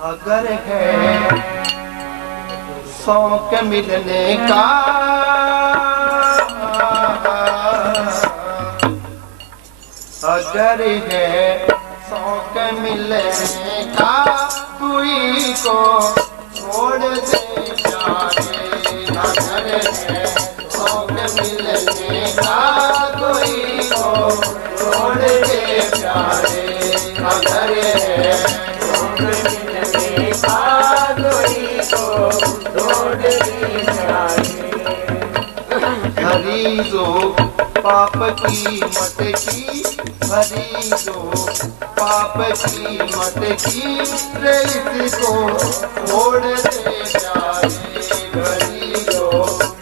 अगर है शौक मिलने का, अगर है शौक मिलने का, कोई को छोड़ दे प्यारे। अगर है शौक मिलने का, कोई को छोड़ दे प्यारे। अगर है शौक मिलने का, कोई को छोड़ दे प्यारे। हरी जो पाप की मत की, भरी जो पाप की मत की, रे इसको छोड़ दे प्यारे। भरी जो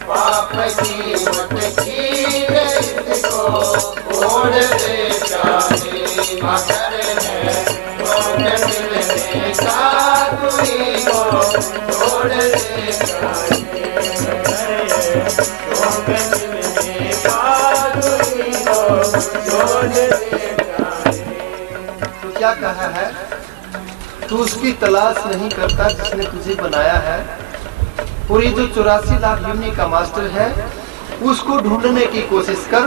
पाप की मत की, रे इसको छोड़ दे प्यारे। अगर है शौक मिलने का, कोई को छोड़ दे प्यारे। शौक मिलने का, कोई को छोड़ दे प्यारे। तो क्या कहा है, तू उसकी तलाश नहीं करता जिसने तुझे बनाया है। पूरी जो 84 लाख यूनि का मास्टर है, उसको ढूंढने की कोशिश कर,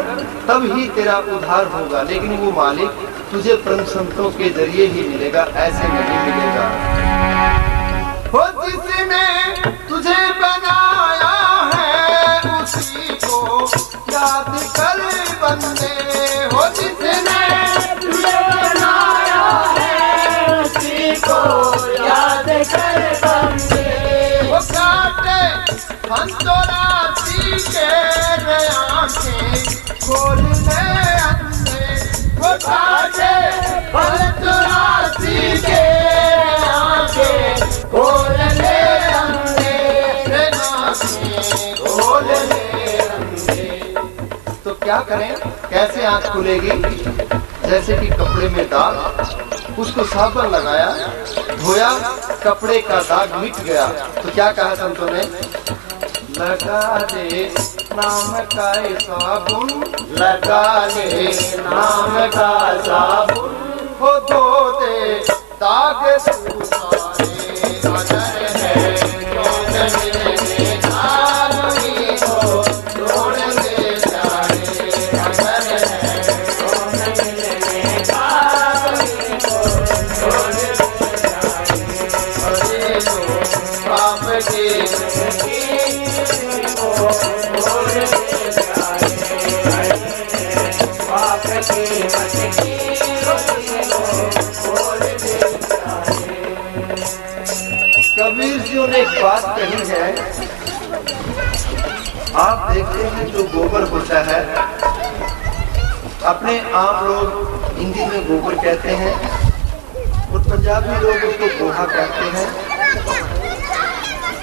तब ही तेरा उद्धार होगा। लेकिन वो मालिक तुझे परम संतों के जरिए ही मिलेगा, ऐसे नहीं मिलेगा। हो जिसने तुझे बनाया है, उसी को याद कर बंदे। हो जिसने तुझे बनाया है, उसी को याद कर बंदे। वो काटे फंतोरासी के आंखें खोलने अंधे। वो काटे फंतोरासी के आंखें खोलने अंधे, आंखें खोलने अंधे। तो क्या करें, कैसे आंख खुलेगी? जैसे कि कपड़े में दाग, उसको साबुन लगाया, धोया, कपड़े का दाग मिट गया। तो क्या कहा संतों ने, लगा ले नाम का साबुन, लगा ले नाम का साबुन, हो धो दे दाग तू सारे। अगर है शौक मिलने का, कोई को छोड़ दे प्यारे। अगर है शौक मिलने का, कोई को छोड़ दे प्यारे। अरे जो पाप की को छोड़ दे प्यारे। पाप की मत की, छोड़ दे प्यारे। कबीर जी ने एक बात कही है, आप देखते हैं जो गोबर होता है, अपने आम लोग हिंदी में गोबर कहते हैं और पंजाबी लोग उसको गोहा कहते हैं,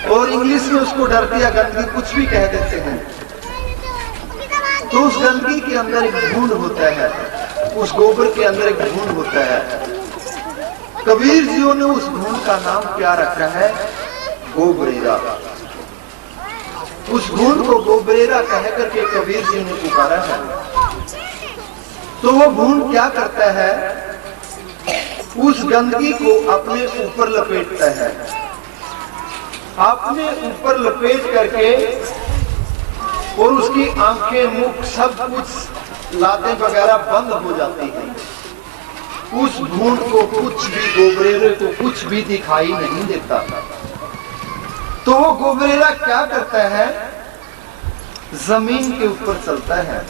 और इंग्लिश में उसको डरती या गंदगी कुछ भी कह देते हैं। तो उस गंदगी के अंदर एक गुण होता है, उस गोबर के अंदर एक गुण होता है। कबीर जी ने उस गुण का नाम क्या रखा है, गोबरेरा। उस गुण को गोबरेरा कह करके कबीर जी ने पुकारा है। तो वो गुण क्या करता है, उस गंदगी को अपने ऊपर लपेटता है, अपने ऊपर लपेट करके, और उसकी आंखें, मुख, सब कुछ, लातें वगैरह बंद हो जाती हैं। उस धूल को कुछ भी, गोबरेरे को कुछ भी दिखाई नहीं देता। तो वो गोबरेरा क्या करता है, जमीन के ऊपर चलता है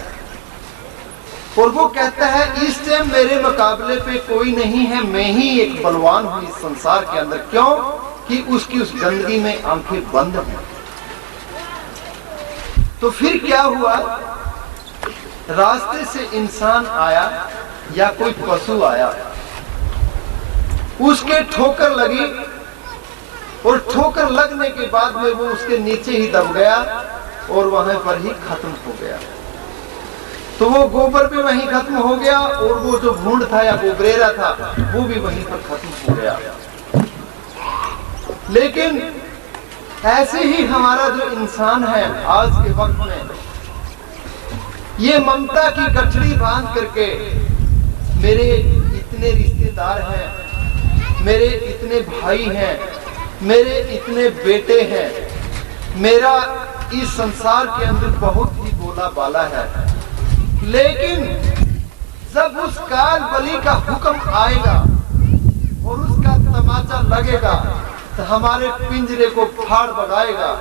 और वो कहता है इस टाइम मेरे मुकाबले पे कोई नहीं है, मैं ही एक बलवान हूं इस संसार के अंदर। क्यों कि उसकी उस गंदगी में आंखें बंद हैं। तो फिर क्या हुआ, रास्ते से इंसान आया या कोई पशु आया, उसके ठोकर लगी और ठोकर लगने के बाद में वो उसके नीचे ही दब गया और वहां पर ही खत्म हो गया। तो वो गोबर भी वहीं खत्म हो गया और वो जो भूंड था या गोबरेरा था वो भी वहीं पर खत्म हो गया। लेकिन ऐसे ही हमारा जो इंसान है आज के वक्त में, ये ममता की गठरी बांध करके, मेरे इतने रिश्तेदार हैं, मेरे इतने भाई हैं, मेरे इतने बेटे हैं, मेरा इस संसार के अंदर बहुत ही बोला बाला है, लेकिन जब उस काल बलि का हुक्म आएगा और उसका तमाचा लगेगा तो हमारे पिंजरे को फाड़ बगाएगा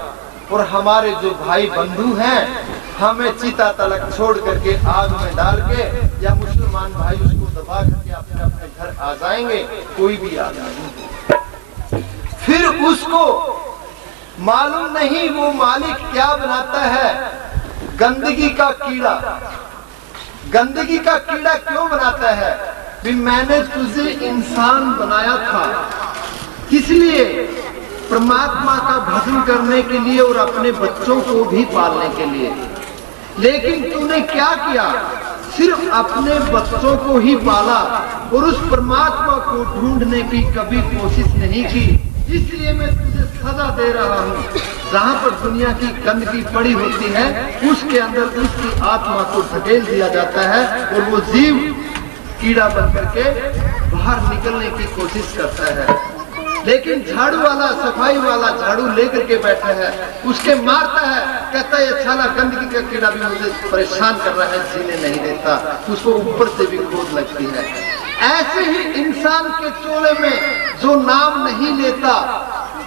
और हमारे जो भाई बंधु हैं हमें चिता तलक छोड़ करके आग में डाल के, या मुसलमान भाई उसको दबा करके अपने अपने घर आ जाएंगे, कोई भी आ जाएंगे। फिर उसको मालूम नहीं वो मालिक क्या बनाता है, गंदगी का कीड़ा। गंदगी का कीड़ा क्यों बनाता है? भी मैंने तुझे इंसान बनाया था किस लिए? परमात्मा का भजन करने के लिए और अपने बच्चों को भी पालने के लिए। लेकिन तूने क्या किया? सिर्फ अपने बच्चों को ही पाला और उस परमात्मा को ढूंढने की कभी कोशिश नहीं की। इसलिए मैं तुझे सजा दे रहा हूँ। जहाँ पर दुनिया की गंदगी पड़ी होती है उसके अंदर उसकी आत्मा को धकेल दिया जाता है और वो जीव कीड़ा बन करके बाहर निकलने की कोशिश करता है। लेकिन झाड़ू वाला, सफाई वाला झाड़ू लेकर के बैठा है, उसके मारता है, कहता है ये साला गंदगी का कीड़ा भी मुझे परेशान कर रहा है, जीने नहीं देता, उसको ऊपर से भी खोद लगती है। ऐसे ही इंसान के चोले में जो नाम नहीं लेता,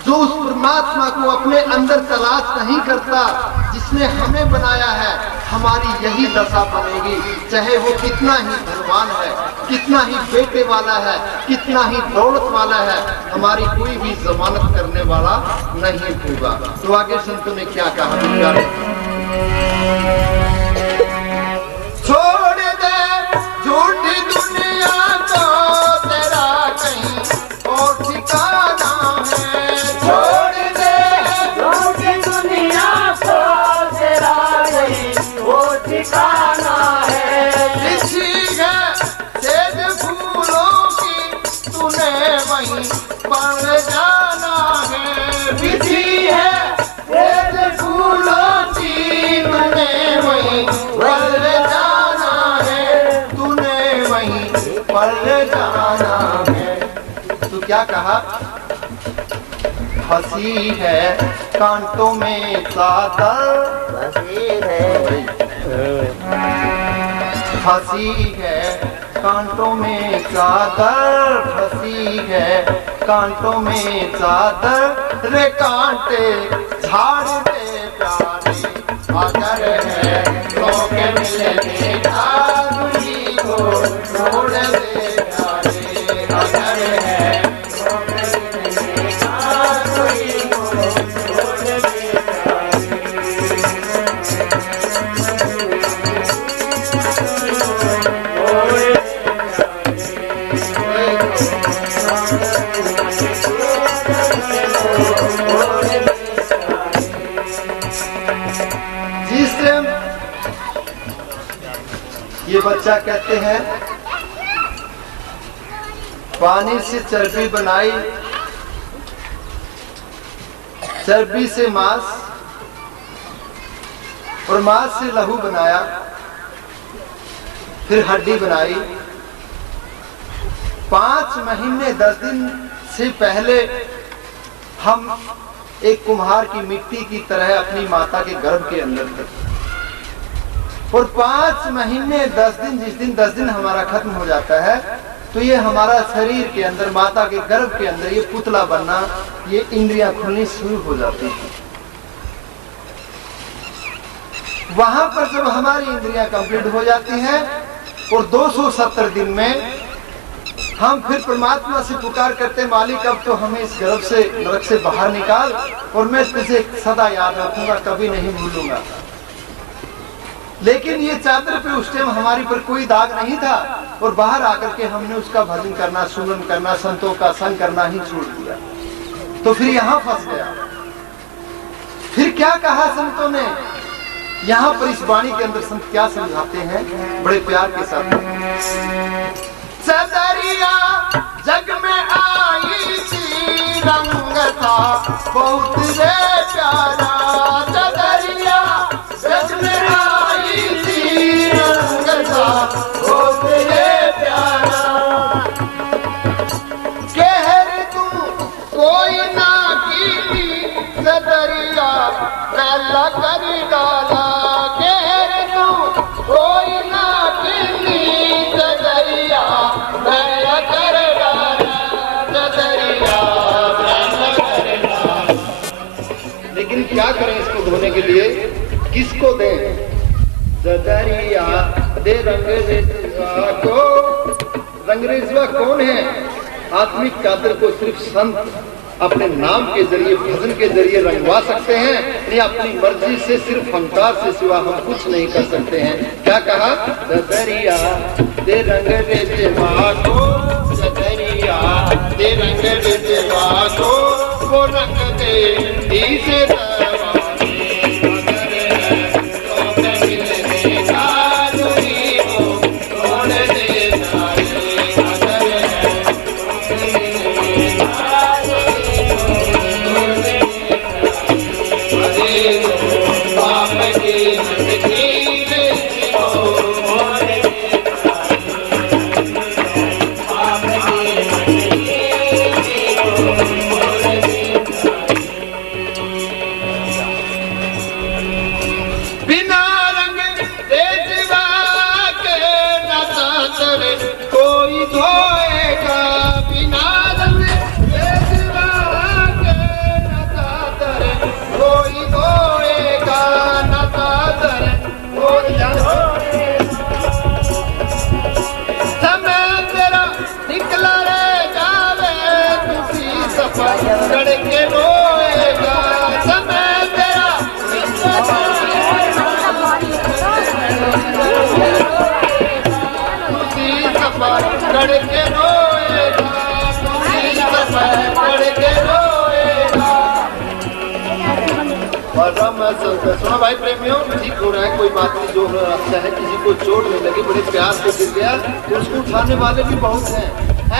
जो उस परमात्मा को अपने अंदर तलाश नहीं करता जिसने हमें बनाया है, हमारी यही दशा बनेगी। चाहे वो कितना ही धनवान है, कितना ही बेटे वाला है, कितना ही दौलत वाला है, हमारी कोई भी जमानत करने वाला नहीं होगा। तो आगे संतों ने क्या कहा? छोड़ दे झूठी दुनिया को, तेरा कहीं और ठिकाना है। छोड़ दे झूठी दुनिया को, तेरा कहीं और ठिकाना है। बिछी है सेज फूलों की, तूने वहीं पड़ जाना है। बिछी है सेज फूलों की, तूने वहीं पड़ जाना है, तूने वहीं पड़ जाना है। तो क्या कहा? फंसी है कांटों में चादर, फंसी है कांटों में चादर, फंसी है कांटों में चादर। रे कांटे झाड़ दे प्यारे, अगर है लोग मिलने आदमी को छोड़ दे प्यारे, अगर है लोग मिलने आदमी को छोड़ दे ये बच्चा कहते हैं पानी से चर्बी बनाई, चर्बी से मांस और मांस से लहू बनाया, फिर हड्डी बनाई। 5 महीने 10 दिन से पहले हम एक कुम्हार की मिट्टी की तरह अपनी माता के गर्भ के अंदर थे, और 5 महीने 10 दिन, जिस दिन 10 दिन हमारा खत्म हो जाता है तो ये हमारा शरीर के अंदर, माता के गर्भ के अंदर ये पुतला बनना, ये इंद्रियां खुलनी शुरू हो जाती हैं। वहां पर जब हमारी इंद्रियां कंप्लीट हो जाती हैं और 270 दिन में हम फिर परमात्मा से पुकार करते, मालिक अब तो हमें इस गर्भ से, नरक से बाहर निकाल और मैं तुझे सदा याद रखूंगा, कभी नहीं भूलूंगा। लेकिन ये चादर पे उस टाइम हमारी पर कोई दाग नहीं था और बाहर आकर के हमने उसका भजन करना, सुमन करना, संतों का संग करना ही छोड़ दिया, तो फिर यहाँ फंस गया। फिर क्या कहा संतों ने? यहाँ पर इस वाणी के अंदर संत क्या समझाते हैं बड़े प्यार के साथ। सदरिया जग में आई थी, रंग था बहुत रे प्यारा। सदरिया जग में आई थी, रंग था बहुत रे प्यारा। कहर से दरिया मैला कर डाला घेर तू कोई ना किसी से दरिया मैला कर डाला दरिया मैला कर डाला। लेकिन क्या करें इसको धोने के लिए, किसको दें? दरिया दे रंग रिजवा को। रंग रिजवा कौन है? आत्मिक चादर को सिर्फ संत अपने नाम के जरिए, भजन के जरिए रंगवा सकते हैं, या अपनी मर्जी से सिर्फ अहंकार से सिवा हम कुछ नहीं कर सकते हैं। क्या कहा? दरिया दे रंग रिजवा को, दरिया दे रंग रिजवा को, वो रंग दे इसे सुनो भाई प्रेमियों, ठीक हो रहा है, कोई बात नहीं। जो अच्छा है, किसी को चोट नहीं लगी, बड़े प्यार से गिर गया तो उसको उठाने वाले भी बहुत हैं।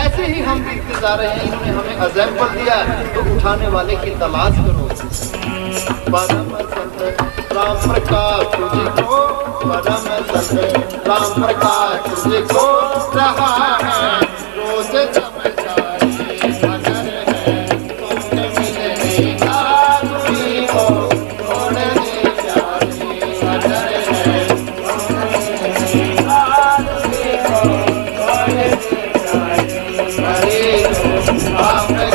ऐसे ही हम गिरते जा रहे हैं, इन्होंने हमें एग्जाम्पल दिया, तो उठाने वाले की तलाश करो। परम संत राम प्रकाश तुझको, परम संत राम प्रकाश तुझको रहा है रोज चमत्कार। Amen.